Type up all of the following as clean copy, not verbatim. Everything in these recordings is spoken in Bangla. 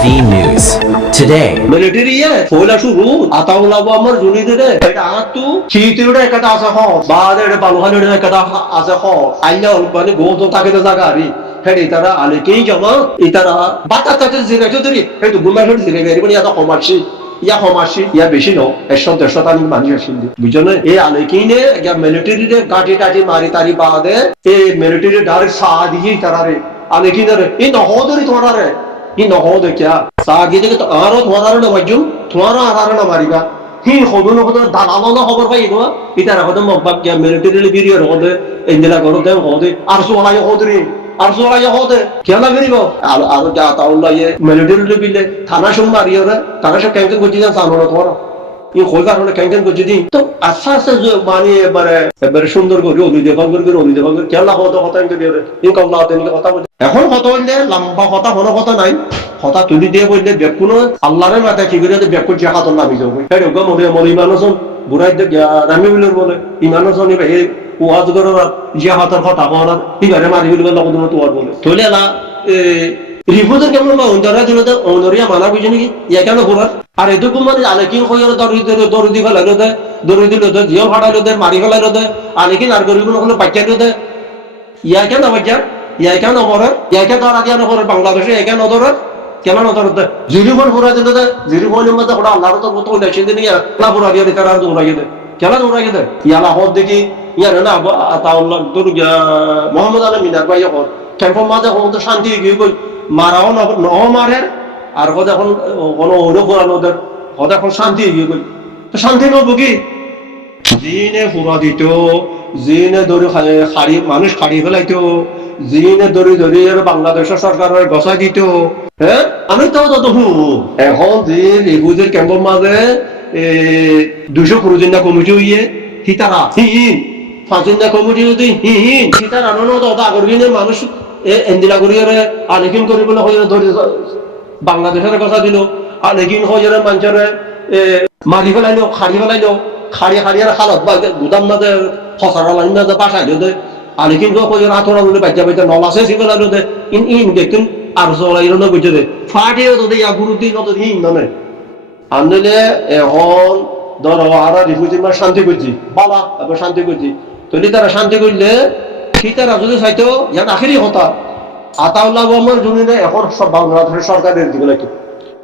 TV News. Today, মিলিটারি পয়লা শুরু আতাউল্লাহ আমার জুনিদের এটা আতু চিতিরে একটা আছে হ বাদে এটা বালুহানের একটা আছে হ আইলা মানে গোতো তাকে তো জায়গা আরি হেডি তারা আলেকেই জমা ইতারা বাতাতে জিরে যদি হেতু গুমাশর জিরে বেরি বনি আতা কমার্শি হমাসি ইয়া বেশি ন 100 টানি মানুষ আসিল বুঝনে এই আলেকেইনে ইয়া মিলিটারি রে গাটি টাটি মারি তারি বাদে এই মিলিটারি ডাইরেক্ট সাদিয়ে তারারে আলেকিনরে এই নহদরি তোরারে ই নহদ কিয়া সাগি থেকে তো আরো তোমার না মাইজু তোমার আরার না মারিবা হি হদু ন হদু দালাল না খবর পাই গো ইতারা হদু মকবাক কিয়া মিলিটারি ভিডিও হদে ইন্দিলা করো দেও হদে আর সোলাই হদরি আর সোলাই হদে কিয়া না করিব আর যা তাউল্লাহ ইয়ে মিলিটারি বিলে থানা শুন মারিয়রে থানা সব ক্যাঙ্কেন করছি না জানো না তোমার ই কই কারণে ক্যাঙ্কেন করছি দি তো আস্তে আস্তে মানে এবারে সুন্দর করে অনুদেবন করে অনুদেবন করে কেলা হদে কথা এনকে দিও রে ই কল্লা দেন কথা বল এখন কথা বললে লম্বা কথা কোনো কথা নাই কথা তুলি দিয়ে বললে বেকুনো আল্লাহর মাথায় কি করে বেকুর জাহাতন নামি যাবো এই রকম মনে ইমানজন বুড়াই নামি বলে ইমানজন এই ওয়াজ করার জাহাতের কথা বলার ইবারে মারি বলে লগদ তোয়ার বলে তোলে না রিপোর্টার কেমন বা অন্তরা দিলে তো অনরিয়া মানা বুঝি নাকি ইয়া কেন ঘোরার আর এটুকু মানে আলেকিন কইরে দরদি ফেলাইলো দে দরদি দিল দে জিও ফাটাইলো দে মারি ফেলাইলো দে আলেকিন আর গরিব কোনো বাচ্চাইলো দে ইয়া কেন বাচ্চা ইয়া কেন মরে ইয়া কেন তারা দিয়া নকরে বাংলাদেশে ইয়া কেন ধরে কেন নধরত জিরিফোন ফুরা দিল দে জিরিফোনের মধ্যে ওটা আল্লাহর তো মতো ইলেকশন দিন ইয়া না ফুরা দিয়ে তারা আর দৌড়াই দে কেন দৌড়াই দে ইয়ালা হদ দেখি ইয়া না আতাউল্লাহ দুর মোহাম্মদ আলী মিনার ভাই হদ ক্যাম্পের মাঝে হদ শান্তি গিয়ে কই মারাও ন মারে আর হদ এখন কোনো ওরে ফুরানো দে হদ এখন শান্তি গিয়ে কই তো শান্তি নব কি জিনে ফুরা দিত জিনে ধরে খাড়ি মানুষ খাড়ি ফেলাইতো জিনে ধরে বাংলাদেশের সরকারের গছাই দিত হ্যাঁ আমি তো এখন যে লেবুদের ক্যাম্পের মাঝে 200 প্রয়োজন কমিটি হইয়ে হিতারা হিন 5 কমিটি যদি হিন হিতার আনন্দ তো আগর দিনে মানুষ এন্দিলা করিয়ারে আলেকিন কৰিবলৈ হইরে ধরে বাংলাদেশের কথা দিল আলেকিন হইরে মানুষের মারি ফেলাইলো খাড়ি ফেলাইলো খাড়িয়ার খালত বা গুদাম মাঝে ফসরা লাইন মাঝে বাসাইল দে আলেকিন হইরে আথরা বলে বাচ্চা বাচ্চা নলাসে শিখলাইলো দে ইন দেখুন আর চলাইলো না বুঝছে দে ফাটিয়ে তো ইয়া গুরুত্ব কত হিন নামে আনলে এখন ধরো আর রিফিউজি মা শান্তি করছি বালা এবার শান্তি করছি তৈরি তারা শান্তি করলে সীতারা যদি চাইতো ইয়ান আখেরি হতা আতাউল্লাহ আমার জুনিনে এখন সব বাংলাদেশের সরকার রেডি গেলাইতো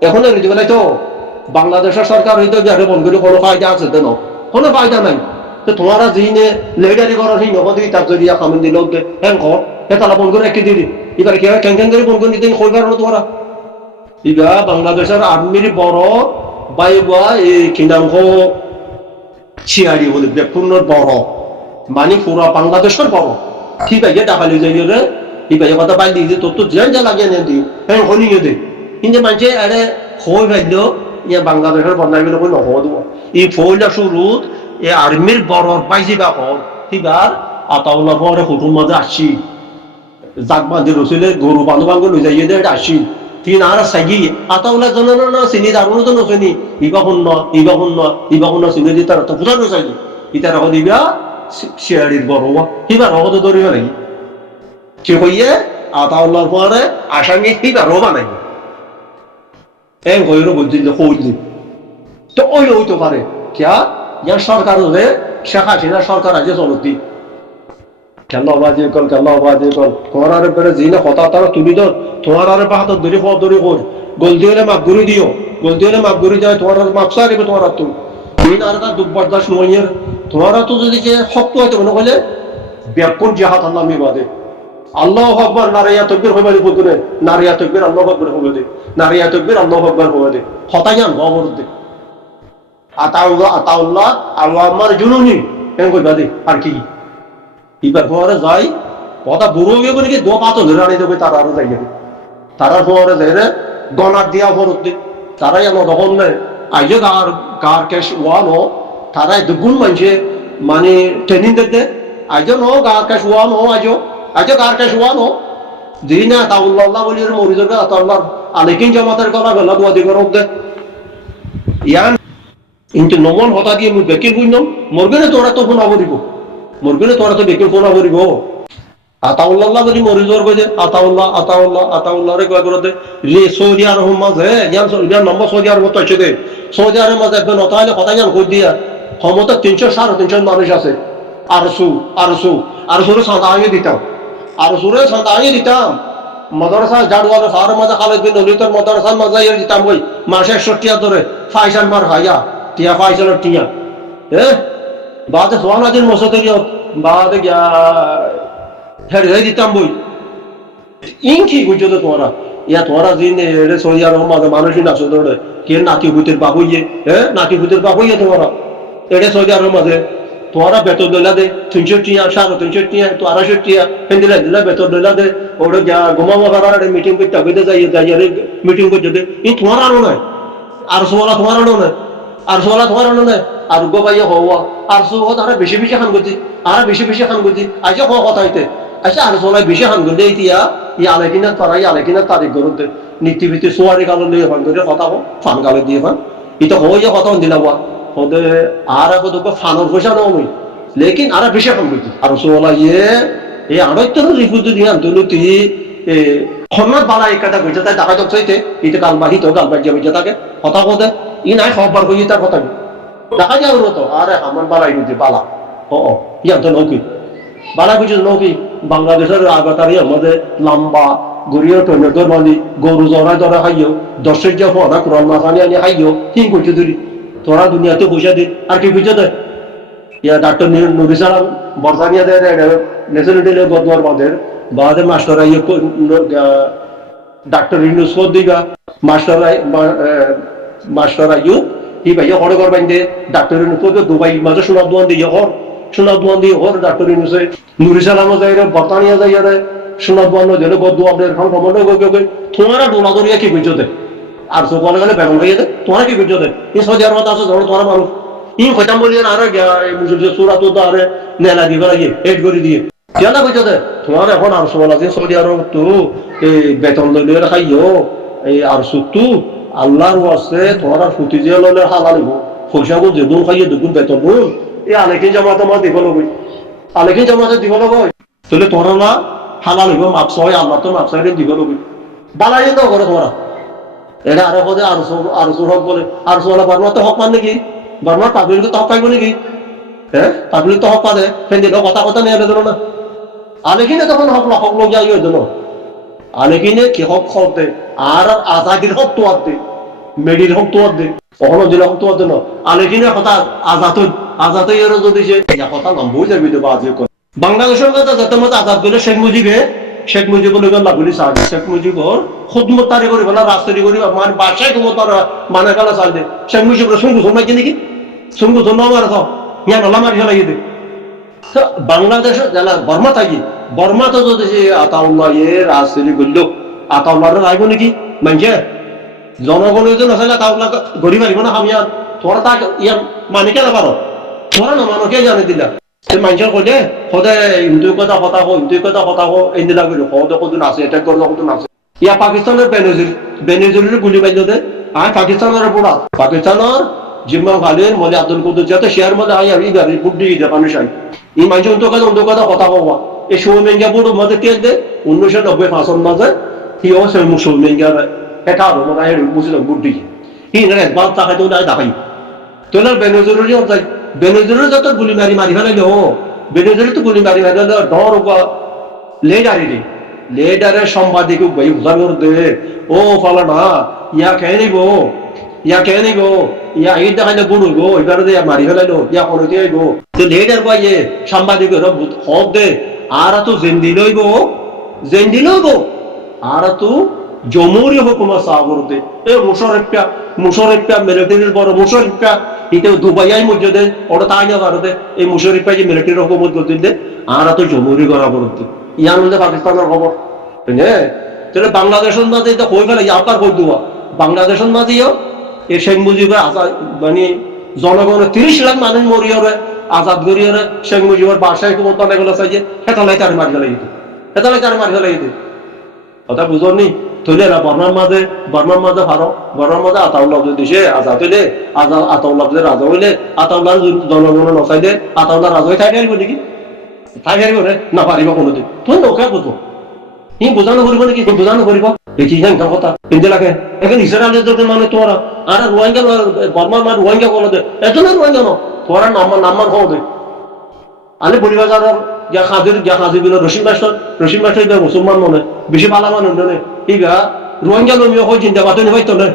এখন রেডি গেলাইতো বাংলাদেশের সরকার হইতো যে আরে বন্ধ করে কোনো ফায়দা আছে দেন কোনো ফায়দা নাই তো তোমারা জিনে লেডারি করার সেই নগদ তার জরিয়া কামিন দিল হ্যাঁ কর তারা বন্ধ করে একটি দিদি এবার কি হয় ক্যাঙ্কেন করে বন্ধ করে দিন কই কারণ তোমরা ইগা বাংলাদেশের আর্মির বড় বাইবা এই কি নাম হো চিয়ারি বলে বেপূর্ণ বড় মানে পুরা বাংলাদেশের বড় ঠিক আছে ডাকালি যাই রে এই ভাই কথা বাইল দিয়ে তোর তো জেন যা লাগে নেন দিও হ্যাঁ হনি দে কিন্তু মানুষে আরে হই ভাইলো ইয়া বাংলাদেশের বন্যাই বলে কই নহদ এই ফৌলা শুরু এই আর্মির বড় পাইছি বা হল ঠিকার আতাউল্লাহ পরে হুটুর মাঝে আসছি জাক বাঁধে রসিলে গরু বান্ধব লই যাইয়ে দে আসি তিন আর সাগি আতাউল্লাহ জানানো না চিনি দারুণ তো নচিনি ইবা শুন চিনি দি তার তো ফুটানো চাইলি ইতা রাখ দিবা শেয়ারির বড় কিবা রহত ধরিব নাকি কি হইয়ে আতাউল্লাহর পরে আসামি কিবা রবা নাই এই হইরো বলছি যে হইলি তো ওই হইতে পারে কিয়া ইয়ার সরকার হলে শেখ হাসিনা সরকার আছে চলতি কেন বাজি কল তোমার পরে জিনে কথা তারা তুলি ধর তোমার আরে পাহাত ধরে ফল ধরে কর গলতি হলে মাপ ঘুরি দিও গলতি হলে মাপ ঘুরি যায় তোমার মাপ সারিবে তোমার তুমি তিন আর তার দুঃখ বরদাস্ত নইয়ের তোমার তো যদি যে শক্ত হইতে মনে হলে ব্যাপক জিহাদ আল্লাহ বাদে আল্লাহু আকবার নারিয়া তাকবীর হইবানি বলতে নারিয়া তাকবীর আল্লাহু আকবার হবে দে নারিয়া তাকবীর আল্লাহু আকবার হবে দে হতায়ান খবর দে আতাউল্লাহ আল্লাহ আমার জুনুনি কেন কইবা দে আর কি এবার পরে যাই কথা বুড়ো গিয়ে বলে কি দো পাতো ধরে আনি দেবে তারা আরো যাই যাবে তারার পরে যাই রে গনার দিয়া ফরত দে তারাই আমার তখন নেই আইজে কার ক্যাশ ওয়ানো তারাই দুগুণ মানছে মানে ট্রেনিং দিতে আইজো নো কার ক্যাশ ওয়ানো আইজো কার ক্যাশ ওয়ানো দিই না তাউল্লাহ বলি মরি যাবে আতাউল্লাহ আলেকিন জামাতের কথা গলা দোয়া দি করব দে ইয়ান কিন্তু নমন হতা দিয়ে মুই বেকির বুঝলাম মরগনে তোরা তো ফোন আবরিব মরগনে তোরা তো বেকির ফোন আবরিব আতাউল্লাহ যদি মরি জোর করে আতাউল্লাহ আতাউল্লাহ আতাউল্লাহ রে কয় করতে রে সৌদি আরব মাঝে ইয়ান নম্বর সৌদি আরব তো আছে সৌদি আরব মাঝে একজন অতাইলে কথা জান কই দিয়া ক্ষমতা 300-350 মানুষ আছে আরসু আরসু আরসুরে সাদা আগে দিতাম আরসুরে সাদা আগে দিতাম মাদ্রাসা জাড়ওয়ালা ফার মাঝে খালেদ বিন ওলিদের মাদ্রাসা মাঝে ইয়ার দিতাম কই মাসে 100 টিয়া ধরে ফাইসান মার হাইয়া টিয়া ফাইসানের টিয়া বাদে সোয়ানাজির মসজিদের বাদে গিয়া হেরে দিতাম বই ইনকি বুঝছো তো তোমরা ইয়া তোমরা দিন এড়ে সৌদি আরব মাঝে মানুষই না শুধু কে নাতি ভূতের বাপ হইয়ে নাতি ভূতের বাপ হইয়ে তোমরা এড়ে সৌদি আরব মাঝে তোমরা বেতন দিলা দে 300 টিয়া 350 টিয়া তো 250 টিয়া হিন্দিলা দিলা বেতন দিলা দে ওরে যা ঘুমাবো করার মিটিং করতে হবে যাই মিটিং করতে দে ই তোমার আনো না আর সোলা তোমার আনো না আর সোলা তোমার আনো না আর গো ভাইয়া হওয়া আর সো তারা বেশি বেশি খান করছি আর বেশি বেশি খান করছি আচ্ছা হওয়া কথা হইতে আচ্ছা আর সোলাই বেশি খান করতে ইতিয়া ই আলেকিনা তারাই আলেকিনা তারিখ করতে নীতি ভিত্তি সোয়ারি কালো দিয়ে ফান করে কথা হো ফান গালে দিয়ে ফান ইতো হয়ে যে কথা দিলা বা ওদের আর আগে তো ফানোর পয়সা নাও নই লেকিন আর বেশি খান করছি আর সোলা এই আড়াই তো রিফুজ দিয়ে আনতো তুই খন্নত বালা এই কথা কইছে তাই দেখা যাচ্ছে ইতে কালবাহি তো কালবাহি যাবে তাকে কথা কথা ই নাই খবর কই তার কথা দেখা যাও তো আরে আমার বালাই বুঝি বালা ও ইয়ান তো নৌকি বালা বুঝি নৌকি বাংলাদেশের আগাতারি আমাদের লম্বা গড়িয়ে টনেটোর মানে গরু জড়ায় ধরা খাইও দর্শক যা পড়া কোরআন মাসানি আনি খাইও হিং করছে ধরি তোরা দুনিয়াতে পয়সা দিন আর কি বুঝে দেয় ইয়া ডাক্তার নুরি সালাম বর্তানিয়া দেয় ন্যাশনালিটি গদওয়ার বাদের বাদে মাস্টার আইয়ে ডাক্তার ইউনুস কর দিবা মাস্টার আইও ই ভাইয়া হড়ে করবেন দে ডাক্তার ইউনুস দুবাই মাঝে সোনার দোয়ান দিয়ে হর সোনার দোয়ান দিয়ে হর ডাক্তার ইউনুসে নুরি সালামও যাই রে বর্তানিয়া যাই রে সোনার দোয়ান যেন গদওয়াদের এখন কমান্ডো গই তোমারা ডোলা দরিয়া কি বুঝতে দে আর সব বলে গেলে বেগম হয়ে দে তোমারা কি বুঝতে দে এই সৌদি আরব আছে ধরো তোমার মানুষ ই খতাম বলি আর মুসলিম সুরা তো আরে নেলা দিবা লাগে এড করে দিয়ে কেনা কইছো দে তোমার এখন আর সব আছে সৌদি আরব তো এই বেতন লইলে খাইও এই আর সুতু আল্লাহর ওয়াসে তোরা ফুটি যে ললে হালাল হইব পয়সা গো যেদুন খাইয়ে দুগুণ বেতন নুন এই আলেকিন জামাতে আমার দিব লবই আলেকিন জামাতে দিব লবই তাহলে তোরা না হালাল হইব মাপস হয় আল্লাহ তো মাপস হয় দিব লবই বালাই তো করে তোরা এটা আরো হতে আর হক বলে আর সোলা বার্মা তো হক মান নাকি বার্মা পাবলিক তো হক পাইব নাকি পাবলিক তো হক পাবে ফেন্দি কথা নিয়ে এলে না আলেকিনে তখন হক লোক যাই হইতো না আলেকিনে কি হক হক দে আর আজাদির হক তো আর দে মেডির হক তো আর দে কখনো দিলে হক তো আর দে না আলেকিনে কথা আজাদ এর যদি সে কথা লম্বই যাবি তো বাজে করে বাংলাদেশের কথা যত মত আজাদ করলে শেখ মুজিবুর লাগুলি সাহায্য শেখ মুজিবর খুদমত তারি করি বলা রাস্তারি করি মানে বাসায় তোমার মানে গেলা চাল দে শেখ মুজিবর সঙ্গু শোনাইছে নাকি সঙ্গু শোনা মারা সব ইয়া নলা মারি ফেলাই দে বাংলাদেশ জানা বর্মা থাকি বর্মা তো যদি আতাউল্লাহ রাজনীতি করলো আতাউল্লাহ রাইব নাকি মানছে জনগণের জন্য আসলে আতাউল্লাহ গড়ি মারিব না আমি তোরা তাক ইয়ার মানে কেন পারো তোরা না মানুষকে জানে দিলা মানুষের কলে সদায় ইন্দুর কথা হো এদিলা করি সদে কদিন আছে এটা করলো কদিন আছে ইয়া পাকিস্তানের বেনজিরের গুলি মাইল দে আর পাকিস্তানের পুরা পাকিস্তানের জিম্মা খালির মলে আব্দুল কুদ্দুস যাতে শেয়ার মধ্যে আই আর ইগারি বুদ্ধি জাপানি সাই এই মানুষ অন্ত কথা হওয়া এই সৌমেঙ্গা বুড়ো মধ্যে কে দে 1995 মাঝে কি অবশ্যই মুসলমেঙ্গা এটা আরো মনে হয় বুঝলাম বুদ্ধি কি না একবার তাকাই তো দেখাই তোলার বেনজিরের যাই বেনজিরের যত গুলি মারি ফেলাইলে বেনজিরের তো গুলি মারি ফেলাইলে ডর লেডারের সাংবাদিক ভাই উদ্ধার করে দে ও ফালা না ইয়া খেয়ে নিব ইয়া এই দেখাইলে গুণ হইব এবার দে মারি ফেলাইলো ইয়া করে দিয়ে হইব তো লেডার ভাই সাংবাদিক হক দে আর তো জেন্দি লইব আর তো জমহুরি হুকুমত সাহাবরতে এ মুশাররফ মিলিটারির বড় মুশাররফ এটা দুবাইয়াই মসজিদে ওটা তাই না ভারতে এই মুশাররফ যে মিলিটারি হুকুমত করতেন দে আর তো জমহুরি করা বলতে ইয়ার মধ্যে পাকিস্তানের খবর হ্যাঁ তাহলে বাংলাদেশের মাঝে এটা হয়ে গেলে আপনার কই দেওয়া বাংলাদেশের মাঝেও এই শেখ মুজিবের আজাদ মানে জনগণের 30 লাখ মানুষ মরিয়রে আজাদ করিয়রে শেখ মুজিবের বাসায় ক্ষমতা লাগলো চাইছে হেতালাই তার মারি ফেলাই দিতে কথা বুঝনি তৈরি না বর্মার মাঝে ভারো বর্মার মাঝে আতাউল্লাহ যদি সে আজাদ হইলে আতাউল্লাহ রাজা হইলে আতাউল্লাহ জনগণ নচাই দে আতাউল্লাহ রাজা হয়ে খাই আসবো নাকি তাই হারিব রে না পারিব কোনোদিন তুই নৌকা বুঝবো ই বোঝানো করিব নাকি বোঝানো করিব দেখি হ্যাঁ কথা কিন্তু লাগে এখন ইসরায়েলের যখন মানে তোরা আর রোহিঙ্গা বর্মার মানে রোহিঙ্গা কোনো দে এজন্য রোহিঙ্গা ন তোরা নাম্বার হও দে আলে বলিবাজারের যা খাজির বিল রশিদ মাস্টার ইবা মুসলমান মনে বেশি ভালো মানুষ নয় ইবা রোহিঙ্গা লমিও হয় জিন্দাবাদ নিবাই তো না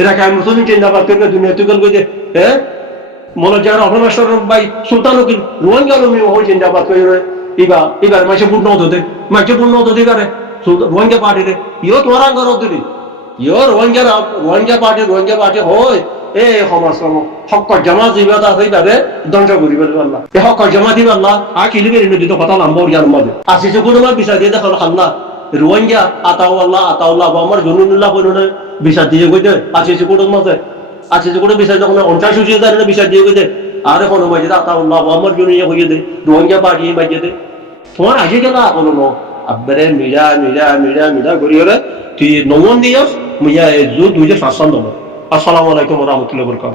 এরা কায় মুসলিম জিন্দাবাদ করবে দুনিয়া তুই কল কইতে হ্যাঁ মনে যারা অপমাস্টার ভাই সুলতান উকিল রোহিঙ্গা লমিও হয় জিন্দাবাদ কইরে ইবার মাইসে পূর্ণ হতে দিবারে রোহিঙ্গা পার্টি রে ইও তোমার আঙ্গার হতে ইও রোহিঙ্গা পার্টি হয় এ সমাজ হক জমা দিবা তা হইবারে ধ্বংস করিবে আল্লাহ এ হক জমা দিবা আল্লাহ আর কিলিবে নদীতে কথা নামবো ইয়ার মধ্যে আসিছে কোনো বিচার দিয়ে দেখালো খাল্লা রোহিঙ্গা আতাউল্লাহ আমার জনুল্লাহ বলুন বিচার দিয়ে কইতে আসিছে কোনো মাঝে আসিছে কোনো বিচার যখন 50 বিচার দিয়ে কইতে আর কোনো মাঝে আতাউল্লাহ আমার জনুইয়া হইয়ে দে রোহিঙ্গা পার্টি মাঝে দে তোমার আসে গেল কোনো ন আব্বারে মিরা করি হলে তুই নমন দিয়স মুইয়া 2005 আসসালামু আলাইকুম ওয়া রাহমাতুল্লাহি ওয়া বারাকাতুহু